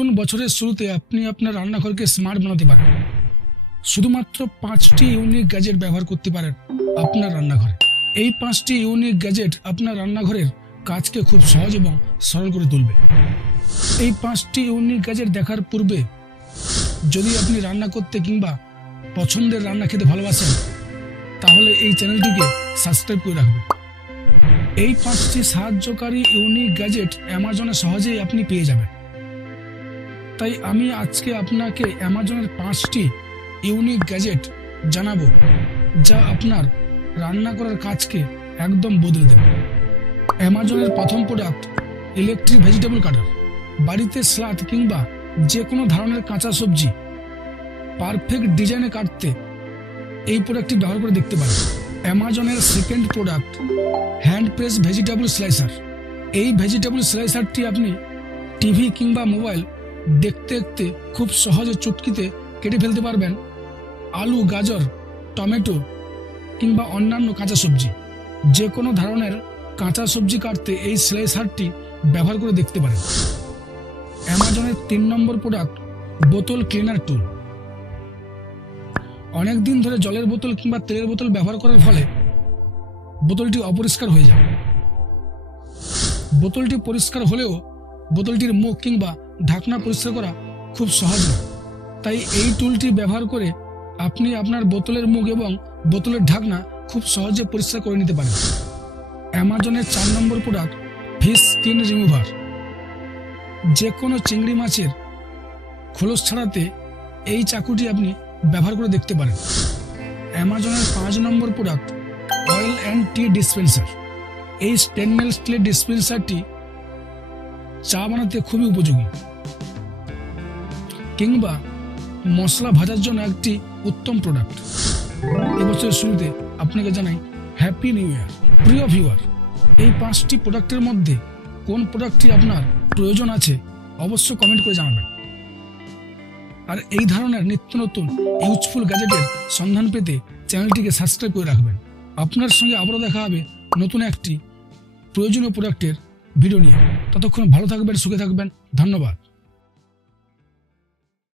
নতুন বছরের শুরুতে আপনি আপনার রান্নাঘরকে স্মার্ট বানাতে পারেন। শুধুমাত্র 5টি ইউনিক গ্যাজেট ব্যবহার করতে পারেন আপনার রান্নাঘরে। এই 5টি ইউনিক গ্যাজেট আপনার রান্নাঘরের কাজকে খুব সহজ এবং সরল করে তুলবে। এই 5টি ইউনিক গ্যাজেট দেখার পূর্বে যদি আপনি রান্না করতে কিংবা পছন্দের রান্না খেতে ভালোবাসেন, তাহলে এই চ্যানেলটিকে সাবস্ক্রাইব করে রাখবেন। এই 5টি সাহায্যকারী ইউনিক গ্যাজেট অ্যামাজনে সহজেই আপনি পেয়ে যাবেন। তাই আমি আজকে আপনাকে অ্যামাজনের 5টি ইউনিক গ্যাজেট জানাবো, যা আপনার রান্না করার কাজকে একদম বদলে দেবে। অ্যামাজনের প্রথম প্রোডাক্ট ইলেকট্রিক ভেজিটেবল কাটার। বাড়িতে স্যালাড কিংবা যে কোনো ধরনের কাঁচা সবজি পারফেক্ট ডিজাইনে কাটতে এই প্রোডাক্টটি ব্যবহার করে দেখতে পারেন। অ্যামাজনের second product hand press vegetable slicer. এই ভেজিটেবল স্লাইসারটি আপনি টিভি কিংবা মোবাইল দেখতে দেখতে খুব সহজে চুটকিতে কেটে ফেলতে পারবেন আলু, গাজর, টমেটো কিংবা অন্যান্য কাঁচা সবজি। যে কোনো ধরনের কাঁচা সবজি কাটতে এই স্লাইসারটি ব্যবহার করে দেখতে পারেন। অ্যামাজনের 3 নম্বর প্রোডাক্ট বোতল ক্লিনার টুল। অনেক দিন ধরে জলের বোতল কিংবা তেলের বোতল ব্যবহার করার ফলে বোতলটি অপরিষ্কার হয়ে যায়। বোতলটি পরিষ্কার হলেও বোতলটির মুখ কিংবা ঢাকনা পরিষ্কার করা খুব সহজ নয়। তাই এই টুলটি ব্যবহার করে আপনি আপনার বোতলের মুখ এবং বোতলের ঢাকনা খুব সহজে পরিষ্কার করে নিতে পারেন। অ্যামাজনের 4 নম্বর প্রোডাক্ট ফিশ স্কিন রিমুভার। যে কোনো চিংড়ি মাছের খোলস ছাড়াতে এই চাকুটি আপনি ব্যবহার করে দেখতে পারেন। অ্যামাজনের 5 number product oil and tea dispenser. এই স্টেনলেস স্টিলের ডিসপেন্সারটি চা বানাতে খুবই উপযোগী কিংবা মশলা ভাজার জন্য একটি উত্তম প্রোডাক্ট। এবছরের শুরুতে আপনাকে জানাই হ্যাপি নিউ ইয়ার। প্রিয় ভিউয়ার, এই 5টি প্রোডাক্টের মধ্যে কোন প্রোডাক্টটি আপনার প্রয়োজন আছে অবশ্যই কমেন্ট করে জানাবেন। আর এই ধরনের নিত্য নতুন ইউজফুল গ্যাজেটের সন্ধান পেতে চ্যানেলটিকে সাবস্ক্রাইব করে রাখবেন। আপনার সঙ্গে আবারও দেখা হবে নতুন একটি প্রয়োজনীয় প্রোডাক্টের ভিডিও নিয়ে। ততক্ষণ ভালো থাকবেন, সুখে থাকবেন। ধন্যবাদ।